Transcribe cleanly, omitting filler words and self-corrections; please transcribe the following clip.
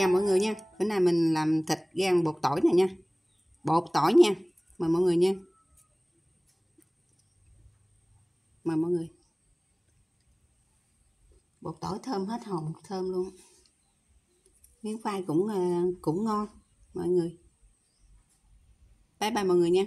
Chào mọi người nha. Bữa nay mình làm thịt gan bột tỏi này nha. Bột tỏi nha. Mời mọi người nha. Mời mọi người. Bột tỏi thơm hết hồn, thơm luôn. Miếng khoai cũng ngon mọi người. Bye bye mọi người nha.